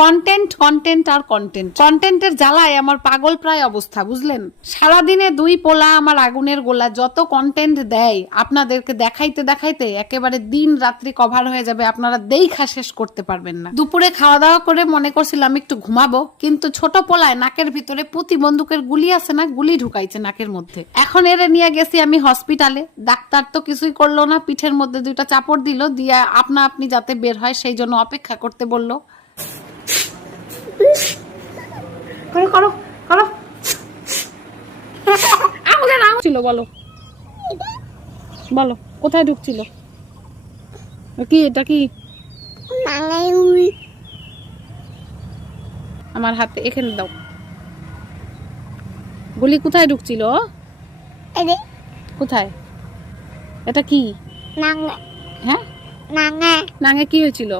Content content আর content, কন্টেন্টের জ্বালায় আমার পাগল প্রায় অবস্থা, বুঝলেন? সারাদিনে দুই পোলা আমার আগুনের গোলা, যত কন্টেন্ট দেয় আপনাদেরকে দেখাইতে দেখাইতে একেবারে দিন রাত্রি কভার হয়ে যাবে, আপনারা দেখা শেষ করতে পারবেন না। দুপুরে খাওয়া দাওয়া করে মনে করছিলাম একটু ঘুমাবো, কিন্তু ছোট পোলায় নাকের ভিতরে প্রতিবন্ধকের গুলি আছে না, গুলি ঢুকাইছে নাকের মধ্যে। এখন এরে নিয়ে গেছি আমি হসপিটালে, ডাক্তার তো কিছুই করলো না, পিঠের মধ্যে দুইটা চাপড় দিল, দিয়ে আপনা আপনি যাতে বের হয় সেই জন্য অপেক্ষা করতে বললো। করো করো করো, আমাদের নাম ছিল, বলো বলো কোথায় ঢুকছিল? কি এটা কি? আমার হাতে এখানে দাও। গুলি কোথায় ঢুকছিল? কোথায়? এটা কি? হ্যাঁ, নাঙে কি হয়েছিল?